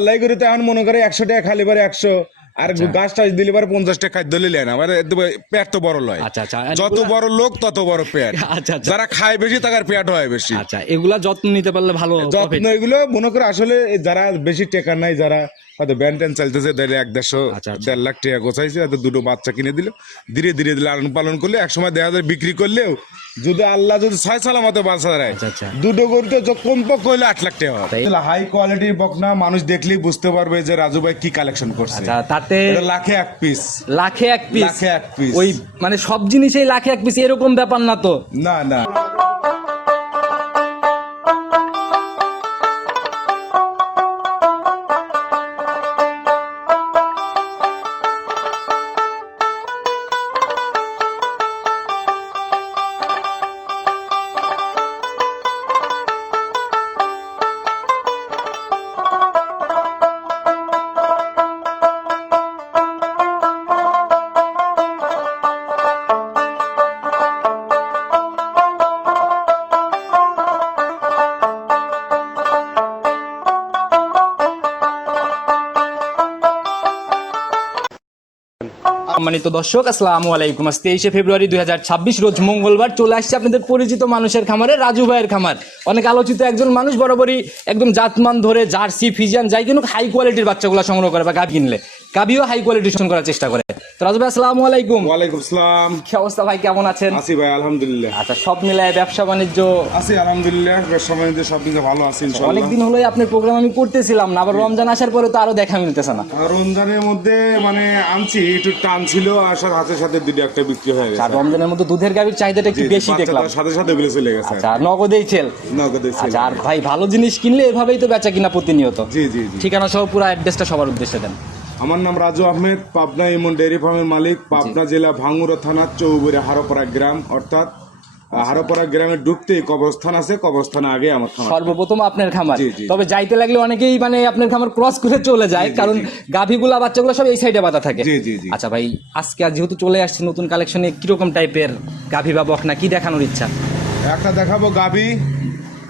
আল্লাহ করে তো এখন মনে করে 100 টাকা খালি পারে 100 আর গাছ টাছ দিলে পারে 50 টাকা খাদ্য দিলে না মানে পেট তো বড় লয়। আচ্ছা আচ্ছা যত বড় লোক তত বড় পেট। আচ্ছা আচ্ছা যারা খায় বেশি তাদের পেট হয় বেশি। আচ্ছা এগুলা যত্ন নিতে পারলে ভালো যত্ন এগুলো মনে করে আসলে যারা বেশি টাকা নাই, যারা হয়তো ব্যান ট্যান চালতেছে 1-1.5 লাখ টাকা গোছাইছে, হয়তো দুটো বাচ্চা কিনে দিল, ধীরে ধীরে লালন পালন করলে একসময় দেখা যায় বিক্রি করলেও যদি আল্লাহ যদি 6 সালামতে বাঁচা দেয় দুটো গরুতে কমপক্ষে হইলে 8 লাখ টাকা হয়। হাই কোয়ালিটির বকনা মানুষ দেখলেই বুঝতে পারবে যে রাজু ভাই কি কালেকশন করছে। তাতে লাখে এক পিস, লাখে এক পিস, লাখে এক পিস, ওই মানে সব জিনিসেই লাখে এক পিস এরকম ব্যাপার না তো? না না। সম্মানিত দর্শক, আসসালামু আলাইকুম। আজ 23শে ফেব্রুয়ারি 2026 রোজ মঙ্গলবার চলে আসছে আপনাদের পরিচিত মানুষের খামারে, রাজু ভাইয়ের খামার। অনেক আলোচিত একজন মানুষ, বরাবরই একদম জাতমান ধরে জার্সি ফিজিয়ান যাই কিন্তু হাই কোয়ালিটির বাচ্চাগুলো সংগ্রহ করে বা গাভী কিনলে গাভীও হাই কোয়ালিটি সংগ্রহ করার চেষ্টা করে। তো রাজু ভাই আসসালামু আলাইকুম। ওয়ালাইকুম আসসালাম। কি অবস্থা ভাই, কেমন আছেন? আছি ভাই আলহামদুলিল্লাহ। আচ্ছা, সব মিলায় ব্যবসা বাণিজ্য? আছি আলহামদুলিল্লাহ, ব্যবসা বাণিজ্য সব দিকে ভালো আছি ইনশাআল্লাহ। অনেকদিন হলোই আপনার প্রোগ্রাম আমি করতেছিলাম না, আবার রমজান আসার পরে তো আরো দেখা মিলতেছে না। রমজানের মধ্যে মানে আনছি একটু টান ছিল, আসার হাতে সাথে দুটো একটা বিক্রি হয়ে গেছে। আর রমজানের মধ্যে দুধের গাভীর চাহিদাটা একটু বেশি দেখলাম, সাথে সাথে বিলে চলে গেছে। আচ্ছা, নগদেই সেল? নগদে সেল। আচ্ছা, আর ভাই ভালো জিনিস কিনলে এভাবেই তো বেচা কিনা প্রতিনিয়ত। জি জি জি। ঠিকানা সহ পুরো অ্যাড্রেসটা সবার উদ্দেশ্যে দেন। আমার নাম রাজু আহমেদ, পাবনা ইমন ডেয়ারি ফার্মের মালিক, পাবনা জেলা ভাঙ্গুড়া থানা চৌবুড়ি হারোপাড়া গ্রাম, অর্থাৎ হারোপাড়া গ্রামে ঢুকতেই কবরস্থান আছে, কবরস্থানে আগে আমার খামার। সর্বপ্রথম আপনার খামার। জি, জি। তবে যাইতে লাগলে অনেকেই মানে আপনার খামার ক্রস করে চলে যায়, কারণ গাভীগুলা বাচ্চাগুলো সব এই সাইডে বাঁধা থাকে। জি জি জি। আচ্ছা ভাই, আজকে আর যেহেতু চলে আসছে নতুন কালেকশনে, কিরকম টাইপের গাভী বা বকনা কি দেখানোর ইচ্ছা? একটা দেখাবো গাভী,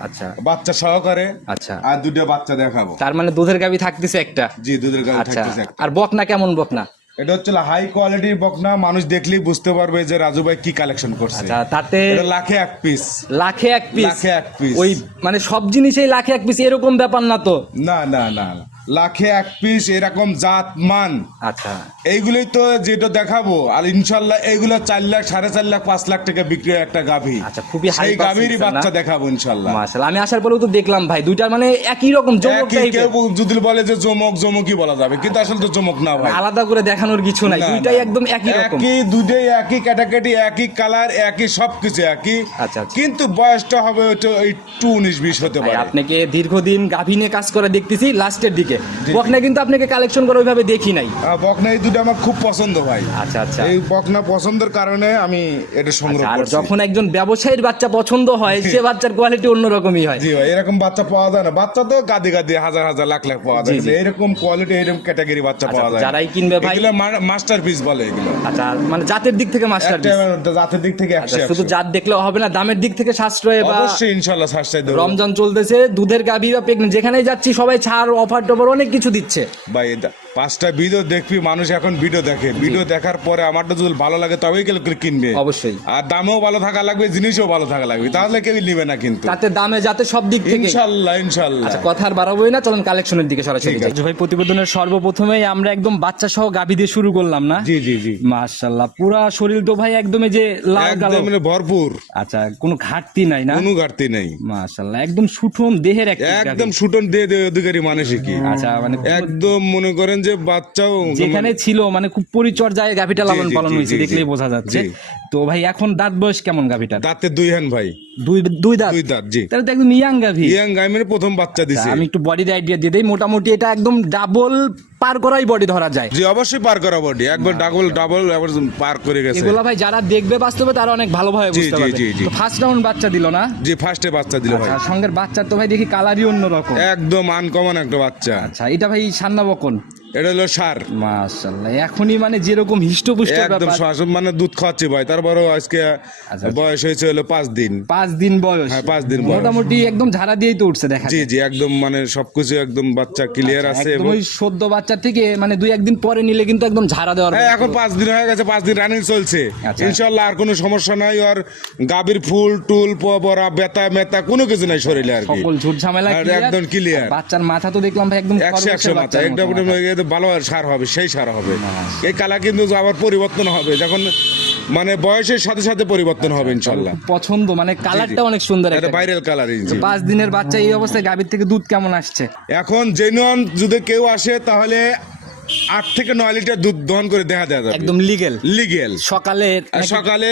আচ্ছা বাচ্চা সহকারে। আচ্ছা, আর দুটো বাচ্চা দেখাবো। তার মানে দুধের গাভী থাকতেছে একটা? জি, দুধের গাভী আচ্ছা, থাকতেছে একটা। আর বকনা কেমন বকনা? এটা হচ্ছে হাই কোয়ালিটির বকনা, মানুষ দেখলেই বুঝতে পারবে যে রাজু ভাই কি কালেকশন করছে। আচ্ছা, তাতে লাখে এক পিস, লাখে এক পিস, লাখে এক পিস, ওই মানে সব জিনিসেই লাখে এক পিস এরকম ব্যাপার না তো? না না না, লাখে এক পিস এরকম জাত মান। আচ্ছা, এইগুলোই তো যেটা দেখাবো, আর ইনশাল্লাহ এইগুলো 4 লাখ 4.5 লাখ 5 লাখ টাকা বিক্রি হয় একটা গাভী। আচ্ছা, খুবই হাই সেই গাভীরই বাচ্চা দেখাবো ইনশাল্লাহ। মাশাআল্লাহ, আমি আসার পরেও তো দেখলাম ভাই দুইটার মানে একই রকম জমক টাইপের। কেউ যদি বলে যে জমকই বলা যাবে, কিন্তু আসলে তো জমক না ভাই, আলাদা করে দেখানোর কিছু নাই, দুইটাই একদম একই রকম, দুইটাই একই ক্যাটাগরি, একই কালার, একই সবকিছু একই। আচ্ছা, কিন্তু বয়সটা হবে একটু 19-20 হতে পারে। আপনাকে দীর্ঘদিন গাভী নিয়ে কাজ করে দেখতেছি, লাস্টের দিকে বকনা কিন্তু আপনাকে কালেকশন করে ওইভাবে দেখি নাই। বকনা এই দুটো আমার খুব পছন্দ ভাই। আচ্ছা আচ্ছা, এই বকনা পছন্দের কারণে আমি এটা সংগ্রহ আর করছি। যখন একজন ব্যবসায়ীর বাচ্চা পছন্দ হয়, সে বাচ্চার কোয়ালিটি অন্যরকমই হয়। জি ভাই, এরকম বাচ্চা পাওয়া যায় না। বাচ্চা তো গাদি গাদি হাজার হাজার লাখ লাখ পাওয়া যায়, কিন্তু এরকম কোয়ালিটি এরকম ক্যাটাগরি বাচ্চা পাওয়া যায়। যারাই কিনবে ভাই, এগুলো মাস্টারপিস বলে এগুলো। আচ্ছা, মানে জাতের দিক থেকে মাস্টারপিস, জাতের দিক থেকে 100। শুধু জাত দেখলেও হবে না, দামের দিক থেকে সাশ্রয় বা অবশ্যই ইনশাআল্লাহ সাশ্রয় দেব। রমজান চলতেছে, দুধের গাভী বা প্রেগনেন্ট যেখানেই যাচ্ছি সবাই ছাড়, অফার টফার অনেক কিছু দিচ্ছে ভাই। 5টা ভিডিও দেখবি, মানুষ এখন ভিডিও দেখে, ভিডিও দেখার পরে আমারটা যদি ভালো লাগে তবেই কেউ কিনবে অবশ্যই, আর দামেও ভালো থাকা লাগবে, জিনিসও ভালো থাকা লাগবে, তাহলে কেউ নিবে না। কিন্তু তাতে দামে যাতে সব দিক থেকে ইনশাআল্লাহ ইনশাআল্লাহ। আচ্ছা, কথা আর বাড়াবোই না, চলেন কালেকশনের দিকে সরাসরি যাই। ভাই, প্রতিবেদনের সর্বপ্রথমেই আমরা একদম বাচ্চা সহ গাভী দিয়ে শুরু করলাম না? জি জি জি। মাশাআল্লাহ, পুরা শরীর তো ভাই একদমই যে লাল কালো, একদম ভরপুর। আচ্ছা, কোনো ঘাটতি নাই না? কোনো ঘাটতি নেই মাশাআল্লাহ, একদম সুঠম দেহের একটা একদম সুটন দিয়ে অধিকারী মানুষ কি। আচ্ছা, মানে একদম মনে করেন যে বাচ্চাও যেখানে ছিল মানে খুব পরিচর্যায় গাভীটা লালন পালন হয়েছে, দেখলেই বোঝা যাচ্ছে। তো ভাই, এখন দাঁত বয়স কেমন গাভীটার? দাঁতে 2 হ্যান ভাই। দুই দাঁত? 2 দাঁত, জি। তাহলে তো একদম ইয়াং গাভী। ইয়াং গাই মানে প্রথম বাচ্চা দিছে। আমি একটু বডির আইডিয়া দিয়ে দেই, মোটামুটি এটা একদম ডাবল পার করাই বডি ধরা যায়। জি, অবশ্যই পার করা বডি, একবার ডাবল এবার পার করে গেছে। এগুলা ভাই যারা দেখবে বাস্তবে তারা অনেক ভালোভাবে বুঝতে পারবে। তো ফার্স্ট রাউন্ড বাচ্চা দিল না? জি, ফার্স্টে বাচ্চা দিল ভাই। সঙ্গের বাচ্চা তো ভাই দেখি কালারই অন্যরকম, একদম আনকমন একটা বাচ্চা। আচ্ছা, এটা ভাই সান্না বকন? এটা হলো সার। মাশাআল্লাহ, এখনই মানে যেরকম হিষ্টপুষ্ট একদম ব্যাপার, মানে দুধ খাওয়াচ্ছি ভাই, তারপরও আজকে বয়স হয়েছে হলো 5 দিন। 5 5 দিন বয়স। হ্যাঁ 5 দিন বয়স। মোটামুটি একদম ঝাড়া দিয়েই তো উঠছে দেখা জি যায়। জি একদম মানে সবকিছু একদম বাচ্চা ক্লিয়ার আছে একদম এবং ওই সদ্য বাচ্চা থেকে মানে 2-1 দিন পরে নিলে কিন্তু একদম ঝাড়া দেওয়ার হ্যাঁ এখন 5 দিন হয়ে গেছে, 5 দিন রানিং চলছে আচ্ছা। ইনশাআল্লাহ আর কোনো সমস্যা নাই। আর গাবির ফুল টুল পরা ব্যথা মেতা কোনো কিছু নাই শরীরে আর কি, সকল ঝুট ঝামেলা আর clear। একদম ক্লিয়ার। বাচ্চার মাথা তো দেখলাম ভাই একদম 100 মাথা একটা ভালো সার হবে, সেই সার হবে। এই কালা কিন্তু আবার পরিবর্তন হবে যখন মানে বয়সের সাথে সাথে পরিবর্তন হবে ইনশাআল্লাহ। খুব পছন্দ, মানে কালারটা অনেক সুন্দর এটা একটা। Viral colour. 5 দিনের বাচ্চা এই অবস্থায় গাভীর থেকে দুধ কেমন আসছে? এখন জেনুয়ান যদি কেউ আসে তাহলে 8 থেকে 9 লিটার দুধ দহন করে দেখা দেওয়া যাবে একদম লিগেল। লিগেল। সকালে সকালে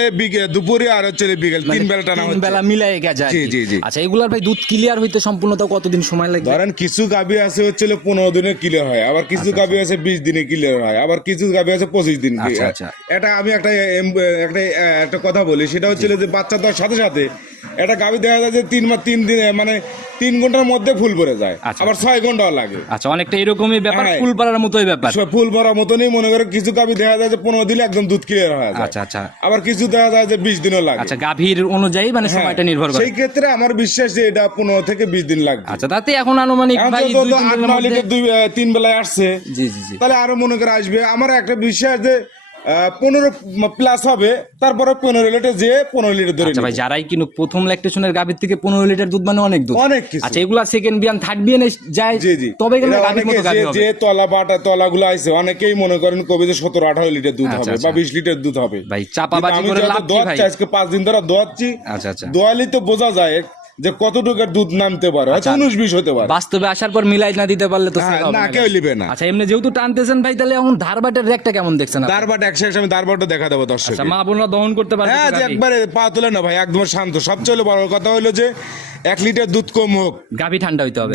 দুপুরে আর হচ্ছে বিকেল 3 বেলা টানা 3 হচ্ছে। বেলা মিলাই গেছে। জি, জি, জি। আচ্ছা এগুলার ভাই দুধ ক্লিয়ার হইতে সম্পূর্ণতা কতদিন সময় লাগবে? ধরেন কিছু গাভী আছে হচ্ছে 15 দিনে ক্লিয়ার হয়, আবার কিছু গাভী আছে 20 দিনে ক্লিয়ার হয়, আবার কিছু গাভী আছে 25 দিন। আচ্ছা, আচ্ছা। এটা আমি একটা কথা বলি, সেটা হচ্ছে যে বাচ্চা দেওয়ার সাথে সাথে এটা গাভী দেখা যায় যে 3 দিনে মানে 3 ঘন্টার মধ্যে ফুল ভরে যায়, আচ্ছা। আবার 6 ঘন্টাও লাগে। আচ্ছা অনেকটা এরকমই ব্যাপার, হ্যাঁ। ফুল পাড়ার মতোই ব্যাপার। ফুল ভরা মতনই মনে করে কিছু গাভী দেখা যায় যে 15 দিনে একদম দুধ ক্লিয়ার হয়ে যায়। আচ্ছা, আচ্ছা। আবার কিছু দেখা যায় যে 20 দিনও লাগে। আচ্ছা গাভীর অনুযায়ী মানে হ্যাঁ, সময়টা নির্ভর করে। সেই ক্ষেত্রে আমার বিশ্বাস যে এটা 15 থেকে 20 দিন লাগবে। আচ্ছা তাতে এখন আনুমানিক এখন ভাই তো 2-3 দিনের 8-9 মধ্যে। লিটার 3 বেলায় আসছে, জি জি জি। তাহলে আরো মনে করে আসবে। আমার একটা বিশ্বাস যে 15 প্লাস হবে, তারপরে 15 লিটার যে 15 লিটার ধরে আচ্ছা ভাই নিব। যারাই কিনুক প্রথম ল্যাকটেশনের গাভীর থেকে 15 লিটার দুধ মানে অনেক দুধ। অনেক কিছু। আচ্ছা এগুলা সেকেন্ড বিয়ান থার্ড বিয়ানে যায়, জি জি তবে গেলে এরা গাভীর মতো অনেকে গাভী যে হবে। যে তলাগুলো আছে অনেকেই মনে করেন কবি যে 17-18 লিটার দুধ আচ্ছা, হবে আচ্ছা। বা 20 লিটার দুধ হবে। ভাই চাপাবাজি কিন্তু আমি করে যত লাভ কি দোয়াচ্ছি, ভাই? আজকে 5 দিন ধরে দোয়াচ্ছি, আচ্ছা আচ্ছা। দোয়ালি তো বোঝা যায় যে কতটুকু দুধ নামতে পারে, হয়তো 19-20 হতে পারে। বাস্তবে আসার পর মিলাই না দিতে পারলে তো হ্যাঁ, সেটা হবে না না। কেউ লিবে না। আচ্ছা এমনি যেহেতু টানতেছেন ভাই, তাহলে এখন ধারবাটের রেটটা কেমন দেখছেন আপনি? দারবাট একসাথে আমি দারবাটও দেখা দেবো দর্শক। আচ্ছা মা বোনরা দহন করতে পারবে হ্যাঁ তো যে গাভী? একবারে পা তোলে না ভাই, একদম শান্ত। সবচেয়ে বড় কথা হলো যে 1 লিটার দুধ কম হোক, গাভী ঠান্ডা হইতে হবে।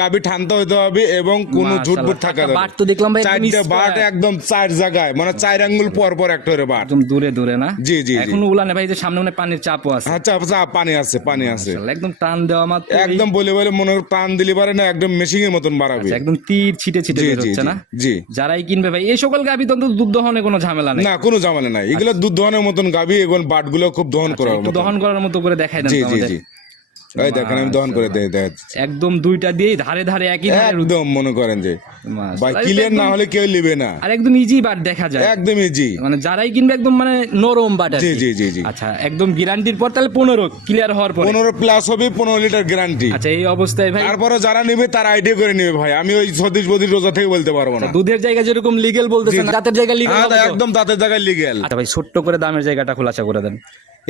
গাভী ঠান্ডা হতে হবে এবং কোনো মাশাআল্লাহ, ঝুটবুট থাকা একটা যাবে। বাট তো দেখলাম ভাই একদম 4টে square। বাট একদম 4 জায়গায়, মানে 4 আঙ্গুল পর পর একটা করে বাট। একদম দূরে দূরে না? জি, জি, জি। এখন উলানে ভাই যে সামনে মনে হয় পানির চাপও আছে। আচ্ছা আচ্ছা, পানি আছে, পানি আছে। মাশাআল্লাহ, একদম টান দেওয়া মাত্র একদম বলে বলে মনে হয় টান দিলি পারে না, একদম মেশিং এর মতন বাড়াবে। একদম তীর ছিটে ছিটে জি বের জি হচ্ছে জি, না? জি। যারাই কিনবে ভাই এই সকল গাভী তো অন্তত দুধ দহনে কোনো ঝামেলা নেই। না কোনো ঝামেলা নাই, এগুলো দুধ দহনের মতন গাভী এবং বাট গুলো খুব দহন করার একটু মতন। দহন করার মতো করে দেখাই দেন জি তো জি আমাদের। জি, এই দেখেন আমি দহন করে দেখাচ্ছি। একদম দুইটা দিয়েই ধারে ধারে একই ধারে একদম মনে করেন যে মাশাআল্লাহ, ভাই এটা ক্লিয়ার না একদম- হলে কেউ লিবে না। আর একদম ইজি বাট দেখা যায়, একদম ইজি। মানে যারাই কিনবে একদম মানে নরম বাট আর জি কি। জি জি জি। আচ্ছা একদম গ্যারান্টির পর তাহলে 15 ক্লিয়ার হওয়ার পর। 15 প্লাস হবে, 15 লিটার গ্যারান্টি। আচ্ছা এই অবস্থায় ভাই তারপরে যারা নেবে তারা আইডিয়া করে নেবে ভাই, আমি ওই 36 রোজা থেকে বলতে পারবো না। দুধের জায়গা যেরকম লিগেল বলতেছেন, দাঁতের জায়গা লিগেল হ্যাঁ, একদম দাঁতের জায়গায় লিগেল। আচ্ছা ভাই ছোট্ট করে দামের জায়গাটা খোলাসা করে দেন।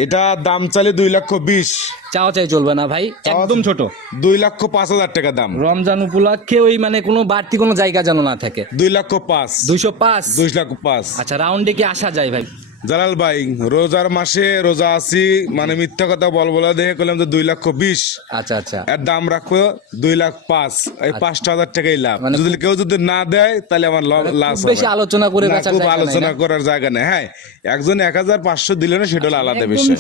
এটা দাম চালে 2,20,000। চাও চাই চলবে না ভাই, একদম ছোট। 2,05,000 টাকা দাম। রমজান উপলক্ষে ওই মানে কোনো বাড়তি কোনো জায়গা যেন না থাকে। 2,05,000। 205। 2,05,000। আচ্ছা রাউন্ডে কি আসা যায় ভাই? জালাল ভাই রোজার মাসে রোজা আছি, মানে মিথ্যা কথা বলা দেখে করলাম যে 2,20,000। আচ্ছা আচ্ছা। এর দাম রাখবো 2,05,000। এই 5,000 টাকাই লাভ। মানে যদি কেউ যদি না দেয় তাহলে আমার লাস খুব বেশি আলোচনা করে বেচার খুব জায়গা নাই, আলোচনা না? করার জায়গা নেই। হ্যাঁ একজন 1,500 দিলে না সেটা হলো আলাদা একদম বিষয়।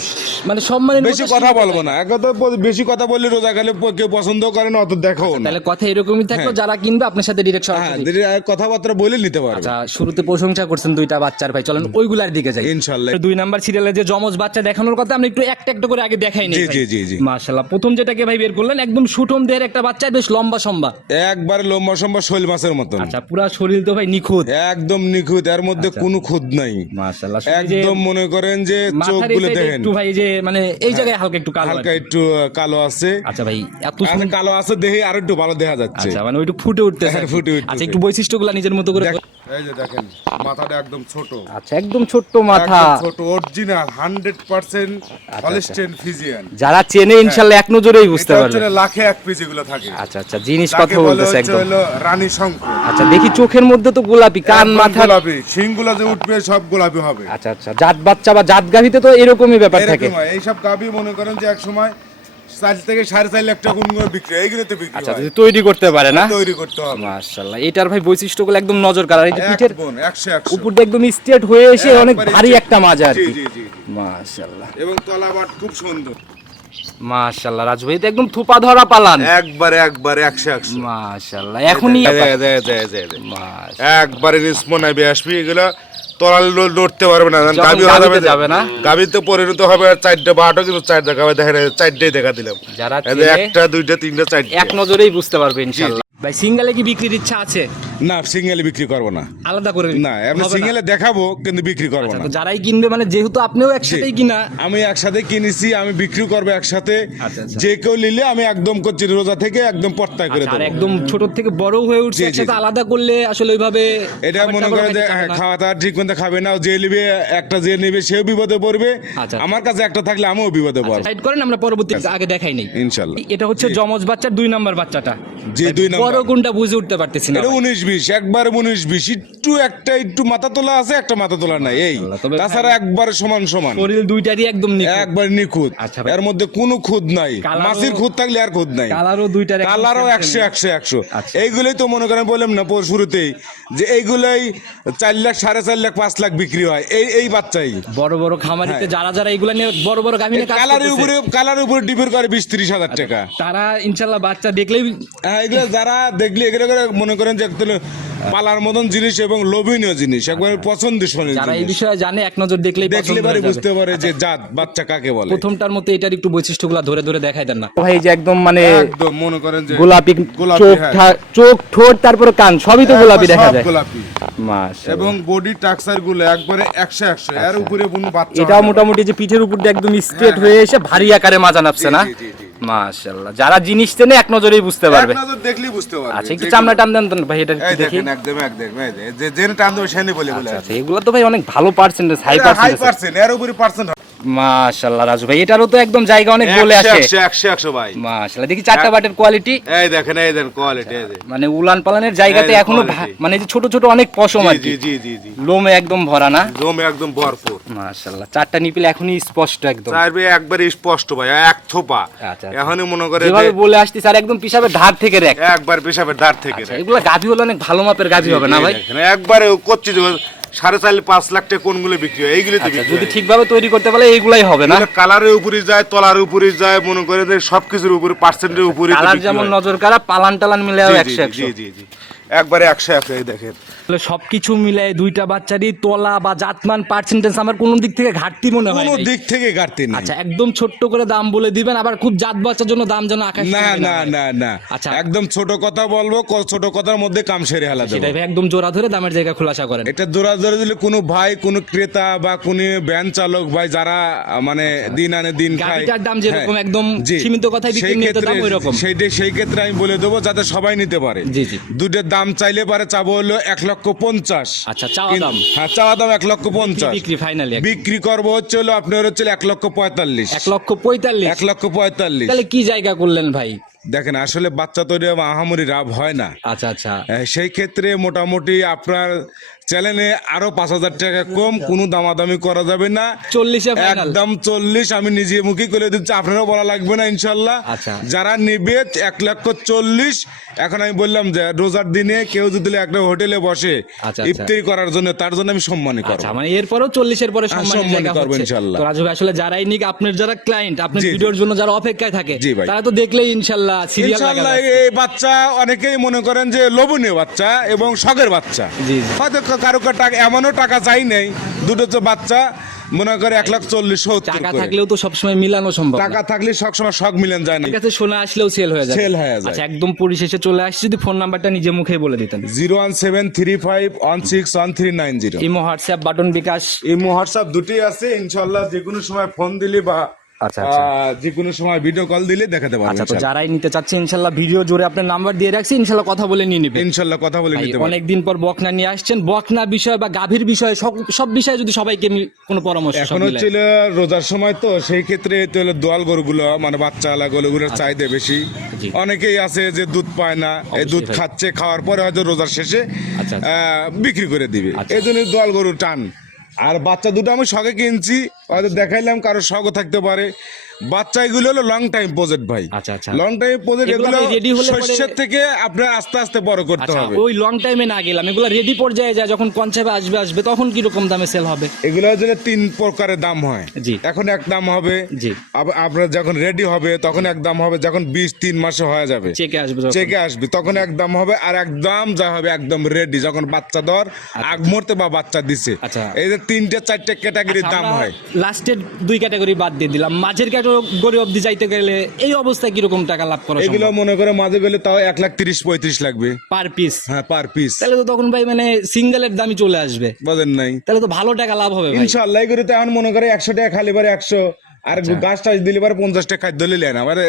মানে সম্মানের বেশি মতো কথা সীমিত বলবো না, এক কথা বেশি কথা বললে রোজা গেলে কেউ পছন্দ করে না, অত দেখো না। তাহলে কথা এরকমই থাকলো, যারা কিনবে আপনার সাথে ডিরেক্ট হ্যাঁ সরাসরি। কথাবার্তা বলে নিতে পারবে আচ্ছা শুরুতে প্রশংসা করছেন দুইটা বাচ্চার, ভাই চলেন ওইগুলার দিকে যাই ইনশাল্লাহ। 2 নাম্বার সিরিয়ালে যে জমজ বাচ্চা দেখানোর কথা আমরা একটু একটা একটা করে আগে দেখাই নিই। জি, জি, জি, জি। মাশাআল্লাহ, প্রথম যেটাকে ভাই বের করলেন একদম সুঠম দেহের একটা বাচ্চা, বেশ লম্বা সম্বা। একবার লম্বা সম্বা শৈল মাছের মতন। আচ্ছা পুরা শরীর তো ভাই নিখুঁত। একদম নিখুঁত, এর মধ্যে কোনো খুঁত নাই। মাশাআল্লাহ, একদম মনে করেন যে চোখ মাথার গুলো এই side এ দেখেন একটু ভাই যে মানে এই জায়গায় হালকা একটু কালো হালকা আর কি। একটু কালো আছে। আচ্ছা ভাই এত আর কালো আছে দেখে আর একটু ভালো দেখা যাচ্ছে। আচ্ছা মানে ওইটু ফুটে উঠতেছে আর কি। ফুটে উঠতেছে। আচ্ছা একটু বৈশিষ্ট্যগুলো নিজের মতো করে এই যে দেখেন মাথাটা একদম ছোট, আচ্ছা একদম ছোট্ট মাথা, একদম ছোট অরিজিনাল 100% হলস্টেইন ফ্রিজিয়ান। যারা চেনে ইনশাআল্লাহ এক নজরেই বুঝতে এটা পারবে। হচ্ছে লাখে এক পিস এগুলো থাকে। আচ্ছা আচ্ছা জিনিস তাকে কথা বলে বলতেছে হচ্ছে একদম। হলো রানী শঙ্কর। আচ্ছা দেখি চোখের মধ্যে তো গোলাপি, কান একদম মাথা। গোলাপি, শিংগুলো যে উঠবে সব গোলাপি হবে। আচ্ছা আচ্ছা জাত বাচ্চা বা জাত গাভিতে তো এরকমই ব্যাপার থাকে। এরকম হয়, এইসব গাভী মনে করেন যে এক সময় 4 থেকে 4.5 লাখ টাকা গুণ করে বিক্রি হয়, এইগুলোতে বিক্রি আচ্ছা হয়। যদি তৈরি করতে পারে না, তৈরি করতে হবে। মাশাআল্লাহ এটার ভাই বৈশিষ্ট্যগুলো একদম নজর কাড়া। এই যে পিঠের 100 উপর দিয়ে একদম স্ট্রেট হয়ে এসে অনেক একবারে ভারী straight। একটা মাজা আর জি কি। জি জি জি। মাশাআল্লাহ এবং তলাবাট খুব সুন্দর। মাশাআল্লাহ রাজু ভাই তো একদম থোপা ধরা পালান। একবারে 100 মাশাআল্লাহ এখনই মাশাআল্লাহ। একবারে রিসমন আইবে আসবি এগুলো তলাল লড়তে পারবে না, যখন গাভী গাভীতে যাবে না। গাভীতে পরিণত হবে 4টা 12টা, কিন্তু 4টা গাভী দেখা যায় 4টাই দেখা দিলাম। যারা এই যে চেনে, 1টা 2টা 3টা 4টা এক নজরেই বুঝতে পারবে ইনশাআল্লাহ। ভাই সিঙ্গেলে কি বিক্রির ইচ্ছা আছে? না, সিঙ্গেলে বিক্রি করবো না। আলাদা করে না, আমি হবে না? সিঙ্গেলে দেখাবো কিন্তু বিক্রি করবো আচ্ছা, না। তো যারাই কিনবে, মানে যেহেতু আপনিও একসাথেই কিনা, আমি একসাথে কিনেছি, আমি বিক্রি করবো একসাথে। আচ্ছা, আচ্ছা। যে কেউ নিলে আমি একদম করছি রোজা থেকে একদম পর্তায় করে আচ্ছা, আর দেবো। একদম ছোট থেকে বড় হয়ে উঠছে জি, জি, একসাথে জি। আলাদা করলে আসলে ওইভাবে এটা খাবার মনে টাবার করেন যে খাইতে চাবে না। খাওয়া দাওয়া ঠিক মতো খাবে না, যে নিবে একটা, যে নিবে সেও বিপদে পড়বে। আচ্ছা। আমার কাছে একটা থাকলে আমিও বিপদে পড়বো সাইড করেন, আমরা পরবর্তী আগে দেখাই নেই। ইনশাল্লাহ। এটা হচ্ছে জমজ বাচ্চার 2 নাম্বার বাচ্চাটা। জি, ভাই, 2 নাম্বার। বড় কোনটা বুঝে উঠতে পারতেছি না এটা ভাই। 19-20, একবার 19-20, একটু মাথা তোলা আছে, একটা মাথা তোলা নাই, এই তবে তাছাড়া একবার সমান সমান, শরীর দুইটারই একদম নিখুঁত। একবার নিখুঁত। আচ্ছা ভাই। এর মধ্যে কোনো খুদ নাই, কালারও- মাছির খুদ থাকলে আর খুদ নাই। কালারও দুইটার একদম কালারও same 100 same। 100 100। আচ্ছা। এইগুলোই তো মনে করেন বললাম না শুরুতেই, যে এইগুলোই 4 লাখ 4.5 লাখ 5 লাখ বিক্রি হয় এই বাচ্চাই। বড় বড় খামারিতে হ্যাঁ। যারা এগুলা নিয়ে বড় বড় গাভী নিয়ে কাজ কালারের করতেছে, উপরে ডিপেন্ড করে 20-30 হাজার টাকা। তারা ইনশাআল্লাহ বাচ্চা দেখলেই হ্যাঁ, এগুলো যারা দেখলে এগুলো করে মনে করেন যে একটা পালার মতন জিনিস এবং লোভনীয় জিনিস, একবার পছন্দের যারা এই জিনিস। বিষয়ে জানে এক নজর দেখলেই দেখলে পছন্দ পারে হয়ে যাবে। বুঝতে পারে যে জাত বাচ্চা কাকে বলে। প্রথমটার মতো এটার একটু বৈশিষ্ট্যগুলো ধরে ধরে দেখাই দেন না ভাই, যে একদম মানে একদম মনে করেন যে গোলাপি গোলাপি, হ্যাঁ। চোখ ঠোঁট তারপরে কান সবই তো গোলাপি একবার দেখা সব যায়। গোলাপি। মাশাআল্লাহ। এবং বডি টাক্সার গুলো একবারে 100 এর উপরে কোনো বাচ্চা এটাও হয় না। মোটামুটি যে পিঠের উপর দিয়ে একদম স্ট্রেট হয়ে এসে ভারী আকারে মাজা নাপছে না। জি, জি, জি। মাশাআল্লাহ, যারা জিনিস চেনে এক নজরেই বুঝতে পারবে। এক নজর দেখলেই বুঝতে পারবে। আচ্ছা, একটু যে- চামড়া টান দেন তো ভাই, এটা একটু এই দেখি। দেখেন একদম এই যে জেনে টান দেবে সেনে বলে আচ্ছা, এগুলো তো ভাই অনেক ভালো percentage, high high percentage. Percent, এর উপরে পার্সেন্ট। মাশাআল্লাহ রাজু ভাই, এটারও তো একদম জায়গা অনেক বলে আসে। 100 ভাই। মাশাআল্লাহ, দেখি চারটা বাটের কোয়ালিটি, এই দেখেন কোয়ালিটি, এই যে। মানে উলান পালানের জায়গাতে এই এখনো quality। মানে যে ছোট ছোট অনেক পশম আর কি, জি। লোমে একদম ভরা না। জমে একদম ভরপুর। মাশাআল্লাহ, চারটা নিপিল এখনই স্পষ্ট একদম। চাইবে একবারে স্পষ্ট ভাই, এক থোপা। আচ্ছা। এখনই মনে করে যেভাবে যে বলে আসছি স্যার, একদম পিসাবের ধার থেকে রেখ। একবার পেশাবের দাঁড় থেকে আচ্ছা, এগুলা গাভী হলো অনেক ভালো মাপের গাভী হবে না ভাই? দেখেন, একবারে করছি 4.5-5 লাখ টাকা কোনগুলো বিক্রি হয়, এইগুলো তো আচ্ছা, বিক্রি যদি হয়। ঠিকভাবে তৈরি করতে পারলে এইগুলাই হবে না। এগুলো কালারের উপরে যায়, তলার উপরে যায়, মনে করে যে সবকিছুর উপরে পার্সেন্টের উপরে তো কালার বিক্রি যেমন হয়। নজর কাড়া, পালান টালান মিলেও জি, 100 জি। একবারে 100 এই দেখেন। সবকিছু মিলাই দুইটা বাচ্চারই তোলা বা জাতমান পার্সেন্টেজ আমার কোন দিক থেকে ঘাটতি মনে হয় কোনো নাই। দিক থেকে ঘাটতি নেই। আচ্ছা, একদম ছোট্ট করে দাম বলে দিবেন, আবার খুব জাত বাচ্চার জন্য দাম যেন আকাশ না ছোঁবে না হয়। না না, আচ্ছা। একদম ছোট কথা বলবো, ছোট কথার মধ্যে কাম সেরে হেলা দেবো। সেটাই ভাই, একদম জোড়া ধরে দামের জায়গা খোলাসা করেন। এটা দৌড়াদৌড়ি দিলে কোনো ভাই, কোনো ক্রেতা বা কোনো ভ্যান চালক ভাই যারা মানে দিন আনে দিন খায়, গাড়িটার দাম যেরকম হ্যাঁ, একদম জি। সীমিত কথায় বিক্রি সেই নিতে দাম ক্ষেত্রে- ওইরকম। সেই ক্ষেত্রে আমি বলে দেবো যাতে সবাই নিতে পারে। জি, জি। দুটোর দাম চাইলে পারে, চাবো হলো 1,50,000। আচ্ছা, চাওয়া দাম। হ্যাঁ, চাওয়া দাম 1,50,000। বিক্রি ফাইনালি বিক্রি করবো হচ্ছে হলো আপনার হচ্ছে 1,45,000। 1,45,000। 1,45,000। তাহলে কি জায়গা করলেন ভাই? দেখেন, আসলে বাচ্চা তৈরি আহামরি লাভ হয় না। আচ্ছা। সেই ক্ষেত্রে মোটামুটি আপনার চ্যানেলে আরো 5,000 টাকা কম, কোনো দামাদামি করা যাবে না। 40-এ final? একদম 40 আমি নিজে মুখে করে দিচ্ছি, আপনারাও বলা লাগবে না ইনশাল্লাহ। আচ্ছা। যারা নেবে 1,40,000। এখন আমি বললাম যে রোজার দিনে কেউ যদি একটা হোটেলে বসে আচ্ছা। ইফতারি করার জন্য, তার জন্য আমি সম্মানী করব। আচ্ছা, মানে এরপরও 40-এর পরে সম্মানের সম্মানী জায়গা করবো হচ্ছে। ইনশাল্লাহ। তো রাজু ভাই, আসলে যারাই নিক, আপনার যারা ক্লায়েন্ট, আপনার জি, জি। ভিডিওর জন্য যারা অপেক্ষায় থাকে, জি ভাই। তারা তো দেখলেই ইনশাল্লাহ সিরিয়াল লাগা ইনশাল্লাহ যাচ্ছে। এই বাচ্চা অনেকেই মনে করেন যে লোভনীয় বাচ্চা এবং শখের বাচ্চা। জি। হয়তো কারো টাকা এমনও টাকা চাই নেই, দুটো তো বাচ্চা মনে করে 1,40,000-70 টাকা করে। থাকলেও তো সবসময় মিলানো সম্ভব না। টাকা থাকলে সবসময় শখ মিলেন যায় না। আমার কাছে শোনা আসলেও সেল হয়ে যায়। Sell হয়ে যায়। আচ্ছা, একদম পরিশেষে চলে আসছি, যদি ফোন নাম্বারটা নিজে মুখেই বলে দিতেন। 01735161390। ইমো, হোয়াটসঅ্যাপ, বাটন, বিকাশ। এই হোয়াটসঅ্যাপ দুটোই আছে ইনশাল্লাহ। যে কোনো সময় ফোন দিলে বা আচ্ছা। যে কোনো সময় ভিডিও কল দিলে দেখাতে পারবেন। আচ্ছা, তো যারাই নিতে চাচ্ছে ইনশাল্লাহ ভিডিও জুড়ে আপনার নাম্বার দিয়ে রাখছি, ইনশাল্লাহ কথা বলে নিয়ে নেবে। ইনশাল্লাহ কথা বলে নিতে পারবেন। অনেকদিন পর বকনা নিয়ে আসছেন, বকনা বিষয় বা গাভীর বিষয় সব বিষয়ে যদি সবাইকে কোনো পরামর্শ এখন হচ্ছে রোজার সময় তো সেই ক্ষেত্রে তো হলো দোয়াল গরুগুলো মানে বাচ্চা আলা গরুগুলোর চাহিদা বেশি। জি। অনেকেই আছে যে দুধ পায় না, এই দুধ ভাই। খাচ্ছে, খাওয়ার পরে হয়তো রোজার শেষে আচ্ছা। বিক্রি করে দিবে। আচ্ছা। এই জন্য দোয়াল গরু টান। আর বাচ্চা দুটো আমি শখে কিনছি, হয়তো দেখাইলাম, কারো শখও থাকতে পারে। বাচ্চা এগুলো হলো লং টাইম প্রজেক্ট ভাই। আচ্ছা আচ্ছা। লং টাইম প্রজেক্ট এগুলো এগুলো ready হলে পরে- শস্যের থেকে আপনার আস্তে আস্তে বড় করতে আচ্ছা, হবে। ওই লং টাইমে না গেলাম, এগুলো রেডি পর্যায়ে যায় যখন কনসেপ্ট আসবে তখন কি রকম দামে সেল হবে? এগুলো হচ্ছে 3 প্রকারের দাম হয়। জি। এখন এক দাম হবে, জি। আপনার যখন রেডি হবে তখন এক দাম হবে, যখন 3 মাসে হয়ে যাবে চেকে আসবে যখন। চেকে আসবে তখন এক দাম হবে, আর এক দাম যা হবে একদম রেডি যখন বাচ্চা দেওয়ার আগ মুহূর্তে বা বাচ্চা দিছে। আচ্ছা। এই যে 3-4 ক্যাটাগরির দাম হয়। লাস্টের 2 ক্যাটাগরি বাদ দিয়ে দিলাম, মাঝের ক্যাটাগরি অবধি যাইতে গেলে এই অবস্থায় কিরকম টাকা লাভ করা এগুলো মনে করে মাঝে গেলে তাও 1,30-35 লাগবে পার পিস? হ্যাঁ, পার পিস। তাহলে তো তখন ভাই মানে সিঙ্গেলের দামই চলে আসবে, বুঝেন নাই? তাহলে তো ভালো টাকা লাভ হবে ভাই। ইনশাআল্লাহ এগুলো তো এখন মনে করে 100 টাকা খালি পারে 100, আর গাছ টাছ দিলে পারে 50 টাকা খাদ্য দিলে না, মানে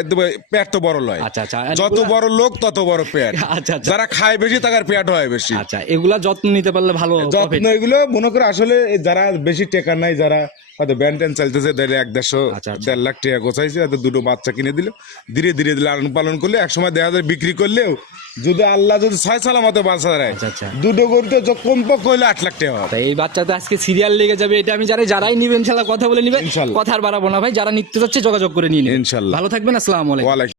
পেট তো বড় লয়। আচ্ছা আচ্ছা। আর যত এগুলা- বড় লোক তত বড় পেট। আচ্ছা আচ্ছা। যারা খায় বেশি তাদের পেট হয় বেশি। আচ্ছা, এগুলা যত্ন নিতে পারলে ভালো profit। যত্ন এগুলো মনে করে আসলে যারা বেশি টেকা নাই, যারা হয়তো ব্যান ট্যান চালতেছে, 150 আচ্ছা, আচ্ছা। 1.5 লাখ টাকা গোছাইছে, হয়তো 2টো বাচ্চা কিনে দিল, ধীরে ধীরে লালন পালন করলে একসময় দেখা যায় বিক্রি করলেও যদি আল্লাহ যদি 6 সালামতে বাঁচা দেয়, আচ্ছা, আচ্ছা। 2টো গরুতে কমপক্ষে হইলে 8 লাখ টাকা হবে। তাই এই বাচ্চা তো আজকে সিরিয়াল লেগে যাবে, এটা আমি যারাই নিবেন ইনশাল্লাহ কথা বলে নিবে, ইনশাল্লাহ। কথা আর বাড়াবো না ভাই, যারা নিতে যাচ্ছে যোগাযোগ করে নিয়ে নিবে ইনশাল্লাহ। ভালো থাকবেন, আসসালামু আলাইকুম। ওয়ালাইকুম